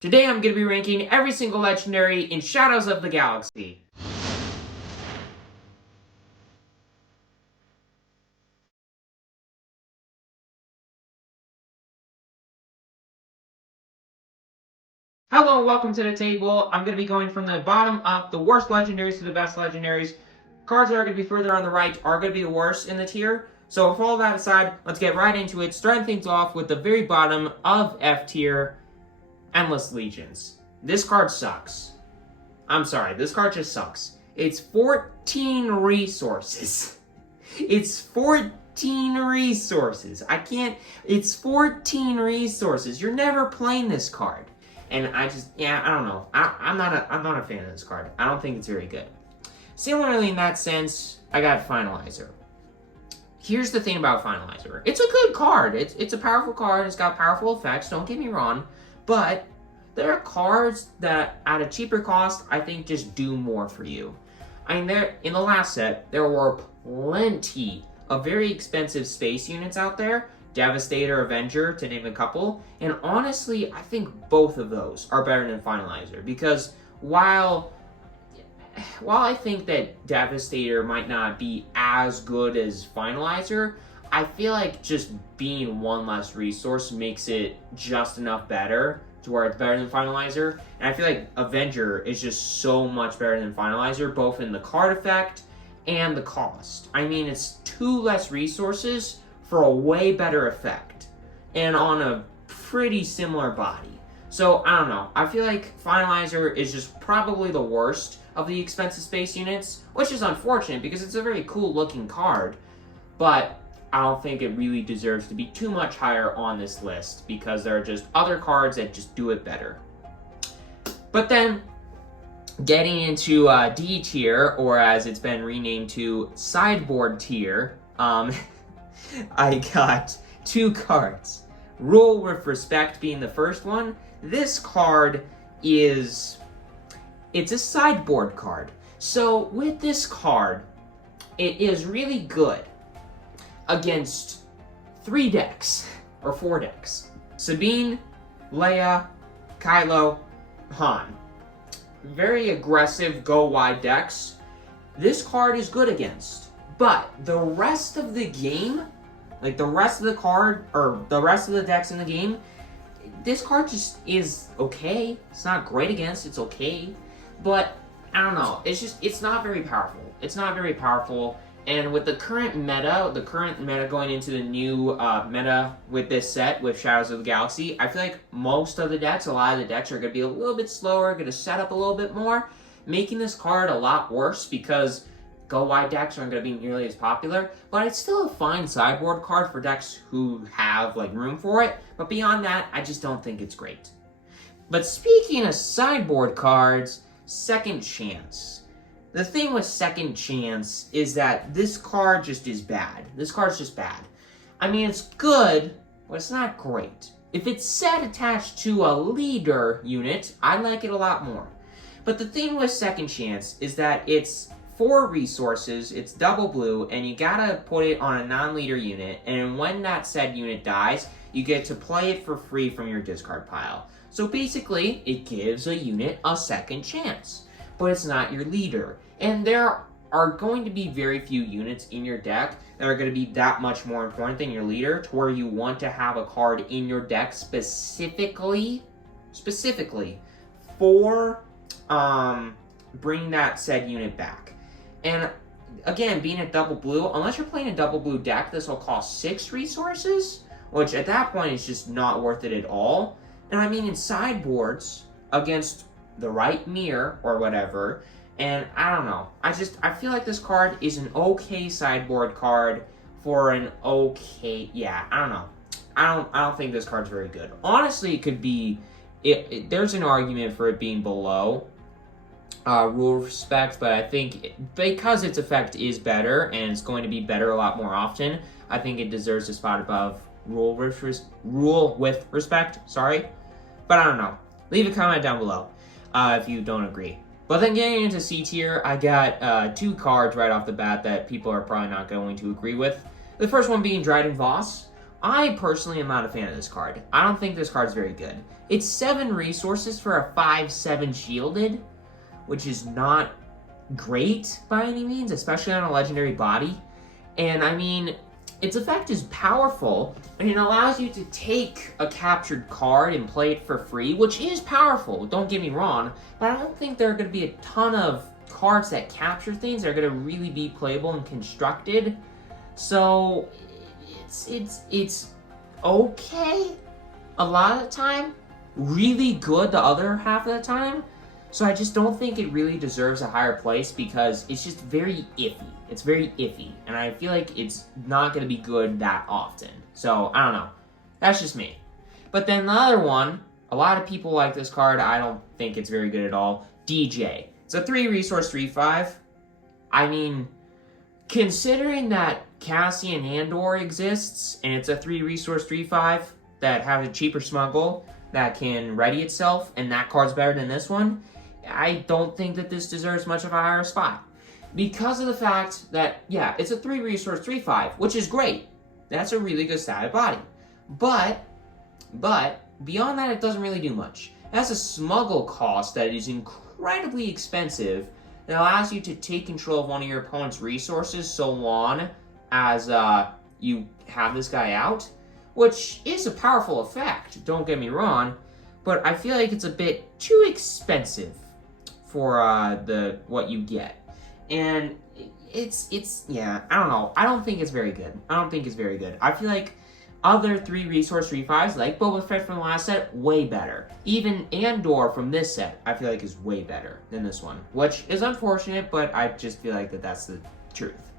Today I'm going to be ranking every single legendary in Shadows of the Galaxy. Hello and welcome to the table. I'm going to be going from the bottom up, the worst legendaries to the best legendaries. Cards that are going to be further on the right are going to be the worst in the tier. So with all that aside, let's get right into it, starting things off with the very bottom of F tier, Endless Legions. This card sucks. I'm sorry, this card just sucks. It's 14 resources. It's 14 resources. It's 14 resources. You're never playing this card. And I don't know. I'm not a fan of this card. I don't think it's very good. Similarly, in that sense, I got Finalizer. Here's the thing about Finalizer. It's a good card. It's a powerful card. It's got powerful effects. Don't get me wrong. But there are cards that, at a cheaper cost, I think just do more for you. I mean, in the last set, there were plenty of very expensive space units out there. Devastator, Avenger, to name a couple. And honestly, I think both of those are better than Finalizer. Because while I think that Devastator might not be as good as Finalizer, I feel like just being one less resource makes it just enough better to where it's better than Finalizer. And I feel like Avenger is just so much better than Finalizer, both in the card effect and the cost. I mean, it's 2 less resources for a way better effect, and on a pretty similar body. So, I don't know. I feel like Finalizer is just probably the worst of the expensive space units, which is unfortunate because it's a very cool looking card, but I don't think it really deserves to be too much higher on this list because there are just other cards that just do it better. But then, getting into D tier, or as it's been renamed to sideboard tier, I got 2 cards. Rule with Respect being the first one. This card it's a sideboard card. So with this card, it is really good against 3 decks, or 4 decks. Sabine, Leia, Kylo, Han. Very aggressive, go wide decks. This card is good against. But the rest of the game, like the rest of the card, or the rest of the decks in the game, this card just is okay. It's not great against, it's okay. But, I don't know, it's not very powerful. It's not very powerful, and with the current meta going into the new meta with this set, with Shadows of the Galaxy, I feel like a lot of the decks are going to be a little bit slower, going to set up a little bit more, making this card a lot worse because go wide decks aren't going to be nearly as popular, but it's still a fine sideboard card for decks who have like room for it. But beyond that, I just don't think it's great. But speaking of sideboard cards, Second Chance. The thing with Second Chance is that this card just is bad. This card's just bad. I mean, it's good, but it's not great. If it's set attached to a leader unit, I like it a lot more. But the thing with Second Chance is that it's 4 resources, it's double blue, and you gotta put it on a non-leader unit, and when that said unit dies, you get to play it for free from your discard pile. So basically, it gives a unit a second chance, but it's not your leader. And there are going to be very few units in your deck that are going to be that much more important than your leader, to where you want to have a card in your deck specifically for bringing that said unit back. And again, being a double blue, unless you're playing a double blue deck, this will cost 6 resources, which at that point is just not worth it at all. And I mean, in sideboards, against the right mirror or whatever, and I don't know. I feel like this card is an okay sideboard card for an okay, I don't know. I don't think this card's very good. Honestly, it could be, there's an argument for it being below Rule of Respect, but I think because its effect is better and it's going to be better a lot more often, I think it deserves a spot above Rule with Respect. Sorry, but I don't know. Leave a comment down below if you don't agree. But then getting into C tier, I got 2 cards right off the bat that people are probably not going to agree with. The first one being Dryden Voss, I personally am not a fan of this card. I don't think this card's very good. It's 7 resources for a 5/7 shielded, which is not great by any means, especially on a legendary body. And I mean, its effect is powerful, and it allows you to take a captured card and play it for free, which is powerful, don't get me wrong, but I don't think there are going to be a ton of cards that capture things that are going to really be playable and constructed. So it's okay a lot of the time, really good the other half of the time. So I just don't think it really deserves a higher place because it's just very iffy. It's very iffy, and I feel like it's not going to be good that often. So, I don't know. That's just me. But then the other one, a lot of people like this card. I don't think it's very good at all. DJ. It's a 3 resource 3/5. I mean, considering that Cassian Andor exists, and it's a 3 resource 3/5 that has a cheaper smuggle that can ready itself, and that card's better than this one, I don't think that this deserves much of a higher spot. Because of the fact that, yeah, it's a 3 resource 3/5, which is great. That's a really good statted body. But, beyond that, it doesn't really do much. It has a smuggle cost that is incredibly expensive that allows you to take control of one of your opponent's resources so long as you have this guy out, which is a powerful effect, don't get me wrong, but I feel like it's a bit too expensive for what you get. And it's yeah, I don't know. I don't think it's very good. I feel like other 3 resource 3/5s, like Boba Fett from the last set, way better. Even Andor from this set, I feel like is way better than this one, which is unfortunate, but I just feel like that's the truth.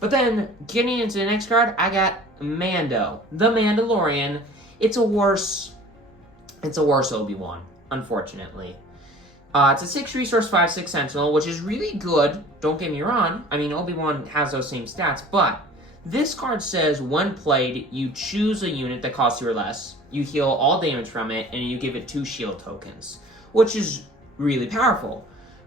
But then, getting into the next card, I got Mando, the Mandalorian. It's a worse Obi-Wan, unfortunately. It's a 6 resource 5/6 Sentinel, which is really good, don't get me wrong. I mean, Obi-Wan has those same stats, but this card says, when played, you choose a unit that costs you or less, you heal all damage from it, and you give it 2 shield tokens, which is really powerful.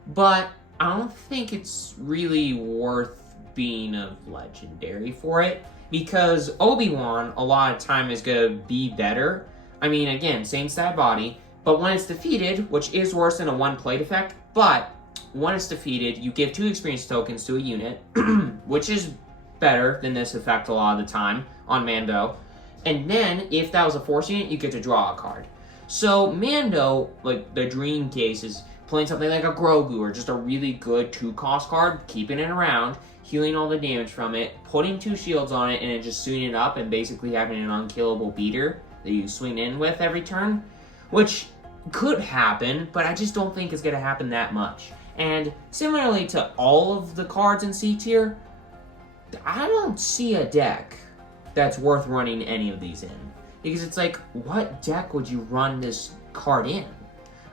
But I don't think it's really worth being a legendary for it, because Obi-Wan, a lot of time, is going to be better. I mean, again, same stat body, but when it's defeated, which is worse than a 1 plate effect, but when it's defeated, you give 2 experience tokens to a unit, which is better than this effect a lot of the time on Mando. And then, if that was a force unit, you get to draw a card. So Mando, like the dream case, is playing something like a Grogu, or just a really good 2-cost card, keeping it around, healing all the damage from it, putting 2 shields on it, and then just swinging it up and basically having an unkillable beater that you swing in with every turn, which could happen, but I just don't think it's going to happen that much. And similarly to all of the cards in C tier, I don't see a deck that's worth running any of these in. Because it's like, what deck would you run this card in?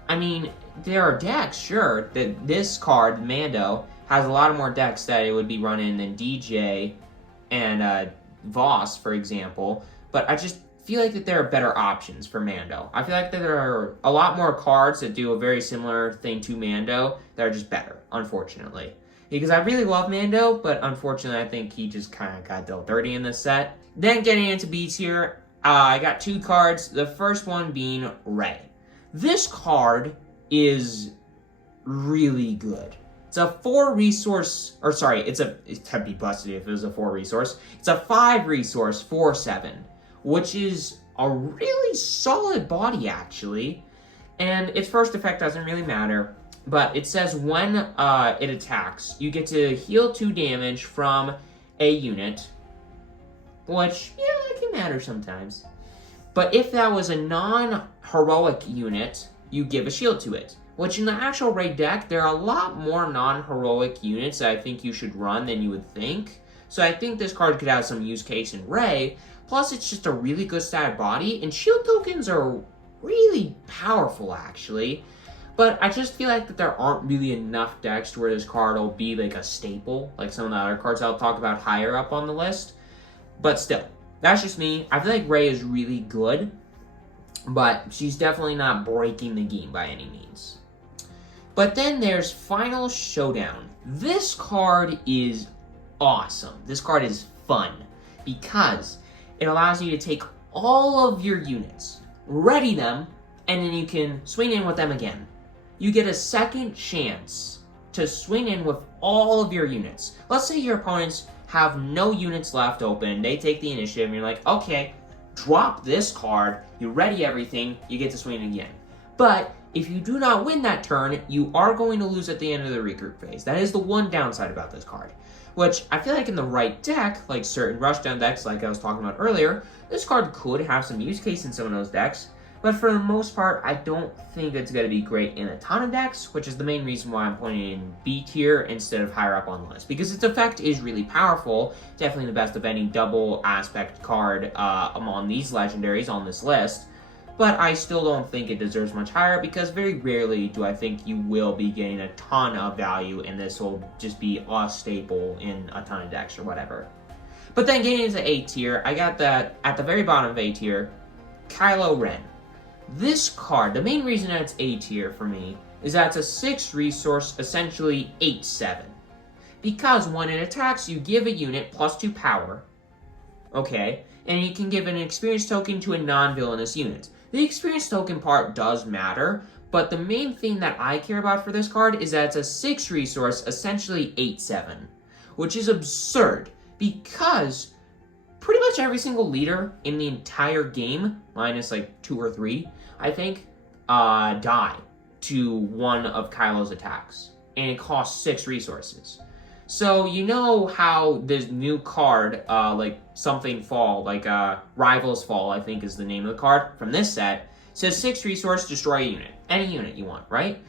I mean, there are decks, sure, that this card, Mando, has a lot more decks that it would be running than DJ and Voss, for example, but I just feel like that there are better options for Mando. I feel like that there are a lot more cards that do a very similar thing to Mando that are just better, unfortunately. Because I really love Mando, but unfortunately I think he just kind of got dealt dirty in this set. Then getting into B tier, I got 2 cards. The first one being Rey. This card is really good. It's a 4 resource, or sorry, it'd be busted if it was a 4 resource. It's a 5 resource 4/7, which is a really solid body, actually. And its first effect doesn't really matter, but it says when it attacks, you get to heal 2 damage from a unit, which, yeah, that can matter sometimes. But if that was a non-heroic unit, you give a shield to it. Which in the actual Rey deck, there are a lot more non-heroic units that I think you should run than you would think. So I think this card could have some use case in Rey. Plus, it's just a really good stat body, and shield tokens are really powerful, actually. But I just feel like that there aren't really enough decks to where this card will be like a staple, like some of the other cards I'll talk about higher up on the list. But still, that's just me. I feel like Rey is really good, but she's definitely not breaking the game by any means. But then there's Final Showdown. This card is awesome. This card is fun because it allows you to take all of your units, ready them, and then you can swing in with them again. You get a second chance to swing in with all of your units. Let's say your opponents have no units left open, they take the initiative, and you're like, okay, drop this card, you ready everything, you get to swing again. But if you do not win that turn, you are going to lose at the end of the regroup phase. That is the one downside about this card. Which, I feel like in the right deck, like certain rushdown decks like I was talking about earlier, this card could have some use case in some of those decks. But for the most part, I don't think it's going to be great in a ton of decks, which is the main reason why I'm putting it in B tier instead of higher up on the list. Because its effect is really powerful, definitely the best of any double aspect card among these legendaries on this list. But I still don't think it deserves much higher because very rarely do I think you will be getting a ton of value and this will just be a staple in a ton of decks or whatever. But then getting into A tier, I got that at the very bottom of A tier, Kylo Ren. This card, the main reason that it's A tier for me is that it's a 6 resource, essentially 8/7. Because when it attacks, you give a unit +2 power, okay, and you can give an experience token to a non-villainous unit. The experience token part does matter, but the main thing that I care about for this card is that it's a 6 resource, essentially 8/7, which is absurd because pretty much every single leader in the entire game, minus like 2 or 3, I think, die to one of Kylo's attacks, and it costs 6 resources. So you know how this new card, like Something Fall, like Rivals Fall, I think is the name of the card from this set, says 6 resource, destroy a unit. Any unit you want, right?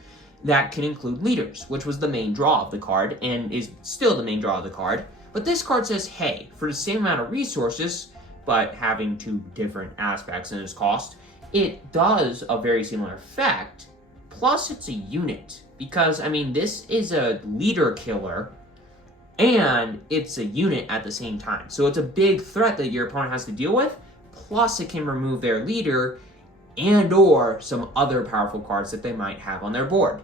That can include leaders, which was the main draw of the card, and is still the main draw of the card. But this card says, hey, for the same amount of resources, but having 2 different aspects in its cost, it does a very similar effect, plus it's a unit. Because, I mean, this is a leader killer, and it's a unit at the same time. So it's a big threat that your opponent has to deal with, plus it can remove their leader and or some other powerful cards that they might have on their board.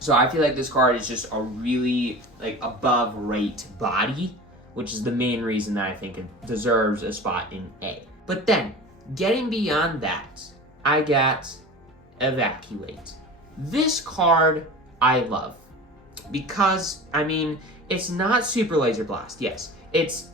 So I feel like this card is just a really like above rate body, which is the main reason that I think it deserves a spot in A. But then, getting beyond that, I got Evacuate. This card I love because, I mean, it's not Super Laser Blast. Yes,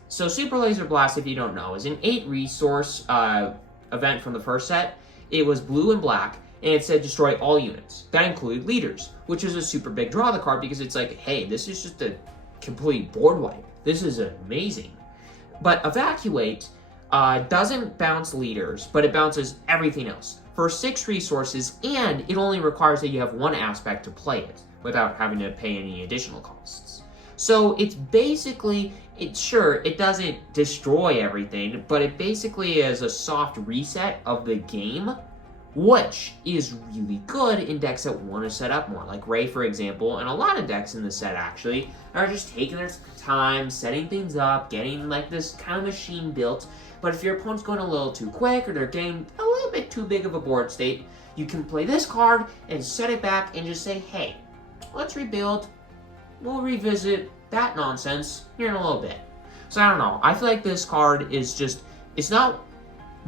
so Super Laser Blast, if you don't know, is an 8 resource event from the first set. It was blue and black, and it said destroy all units. That included leaders, which is a super big draw of the card because it's like, hey, this is just a complete board wipe. This is amazing. But Evacuate doesn't bounce leaders, but it bounces everything else for 6 resources, and it only requires that you have 1 aspect to play it without having to pay any additional costs. So it's basically, it doesn't destroy everything, but it basically is a soft reset of the game, which is really good in decks that want to set up more. Like Ray, for example, and a lot of decks in the set actually are just taking their time, setting things up, getting like this kind of machine built. But if your opponent's going a little too quick or they're getting a little bit too big of a board state, you can play this card and set it back and just say, hey, let's rebuild. We'll revisit that nonsense here in a little bit. So I don't know. I feel like this card is just, it's not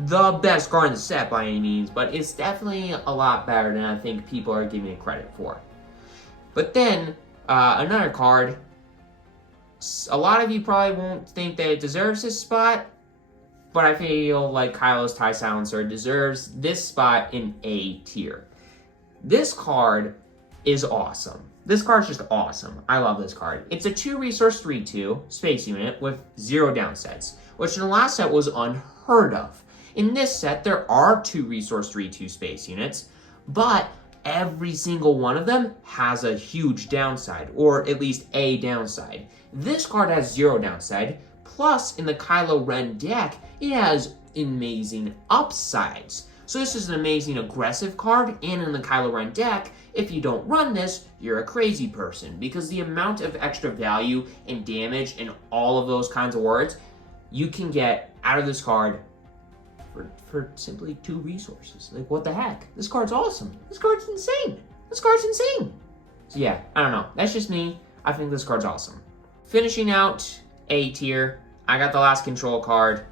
the best card in the set by any means, but it's definitely a lot better than I think people are giving it credit for. But then, another card, a lot of you probably won't think that it deserves this spot, but I feel like Kylo's TIE Silencer deserves this spot in A tier. This card is awesome. This card's just awesome. I love this card. It's a 2 resource 3/2 space unit with 0 downsides, which in the last set was unheard of. In this set, there are 2 resource 3/2 space units, but every single one of them has a huge downside, or at least a downside. This card has 0 downside, plus in the Kylo Ren deck, it has amazing upsides. So this is an amazing aggressive card, and in the Kylo Ren deck, if you don't run this, you're a crazy person, because the amount of extra value and damage and all of those kinds of words you can get out of this card for simply 2 resources. Like, what the heck? This card's awesome. This card's insane. This card's insane. So yeah, I don't know. That's just me. I think this card's awesome. Finishing out A tier, I got the last control card,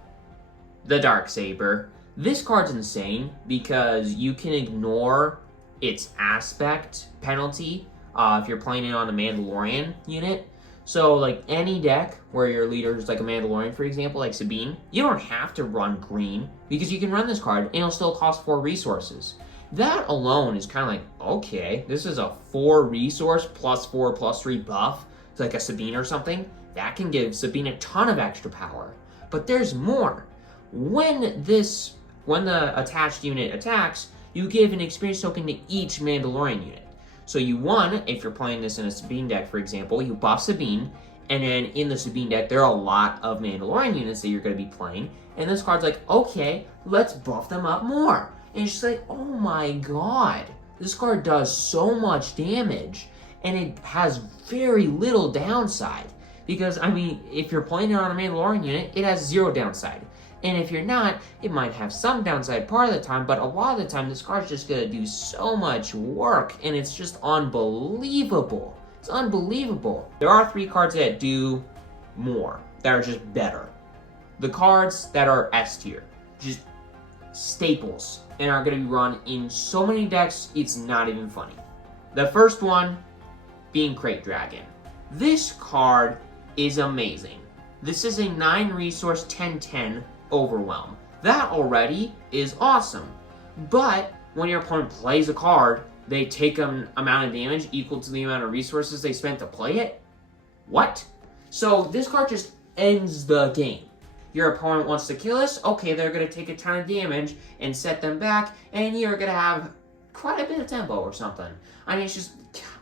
the Darksaber. This card's insane because you can ignore its aspect penalty if you're playing it on a Mandalorian unit. So, like, any deck where your leader is like a Mandalorian, for example, like Sabine, you don't have to run green because you can run this card and it'll still cost 4 resources. That alone is kind of like, okay, this is a 4 resource plus 4 plus 3 buff. It's like a Sabine or something. That can give Sabine a ton of extra power. But there's more. When the attached unit attacks, you give an experience token to each Mandalorian unit. So you if you're playing this in a Sabine deck, for example, you buff Sabine, and then in the Sabine deck, there are a lot of Mandalorian units that you're going to be playing, and this card's like, okay, let's buff them up more. And it's just like, oh my god, this card does so much damage, and it has very little downside. Because, I mean, if you're playing it on a Mandalorian unit, it has 0 downside. And if you're not, it might have some downside part of the time, but a lot of the time, this card's just gonna do so much work, and it's just unbelievable. It's unbelievable. There are 3 cards that do more, that are just better. The cards that are S tier, just staples, and are gonna be run in so many decks, it's not even funny. The first one being Crate Dragon. This card is amazing. This is a 9 resource 10/10 overwhelm. That already is awesome. But when your opponent plays a card, they take an amount of damage equal to the amount of resources they spent to play it? What? So this card just ends the game. Your opponent wants to kill us, okay, they're going to take a ton of damage and set them back, and you're going to have quite a bit of tempo or something. I mean, it's just,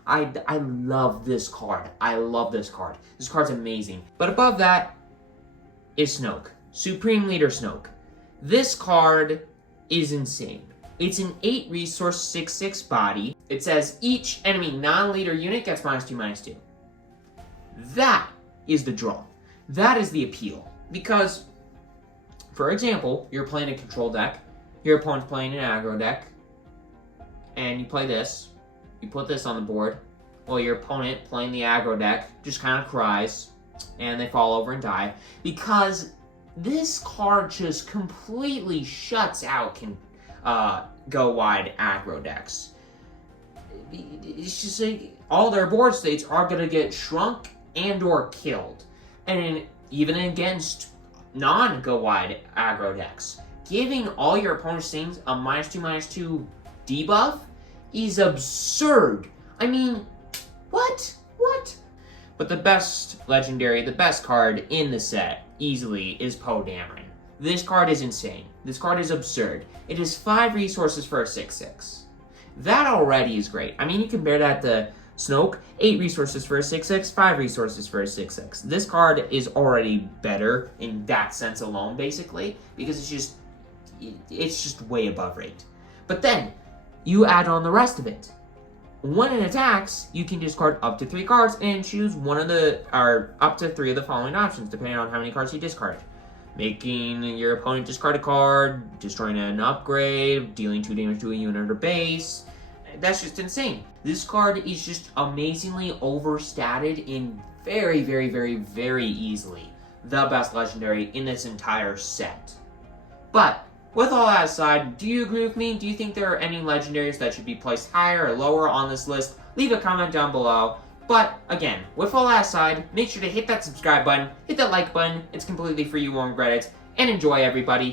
I love this card. I love this card. This card's amazing. But above that is Snoke. Supreme Leader Snoke. This card is insane. It's an 8 resource 6/6 body. It says each enemy non-leader unit gets -2/-2. That is the draw. That is the appeal. Because, for example, you're playing a control deck, your opponent's playing an aggro deck, and you play this. You put this on the board. Well, your opponent playing the aggro deck just kind of cries, and they fall over and die. Because this card just completely shuts out go wide aggro decks. It's just like all their board states are going to get shrunk and or killed. And even against non-go wide aggro decks, giving all your opponent's things a -2/-2 debuff is absurd. I mean, what? But the best legendary, the best card in the set, easily, is Poe Dameron. This card is insane. This card is absurd. It is 5 resources for a 6/6. That already is great. I mean, you compare that to Snoke, 8 resources for a 6/6, 5 resources for a 6/6. This card is already better in that sense alone, basically, because it's just way above rate. But then, you add on the rest of it. When it attacks, you can discard up to 3 cards and choose up to 3 of the following options, depending on how many cards you discard. Making your opponent discard a card, destroying an upgrade, dealing 2 damage to a unit or base. That's just insane. This card is just amazingly overstated in very, very, very, very easily the best legendary in this entire set. But with all that aside, do you agree with me? Do you think there are any legendaries that should be placed higher or lower on this list? Leave a comment down below. But again, with all that aside, make sure to hit that subscribe button, hit that like button. It's completely free, you won't regret it. And enjoy, everybody.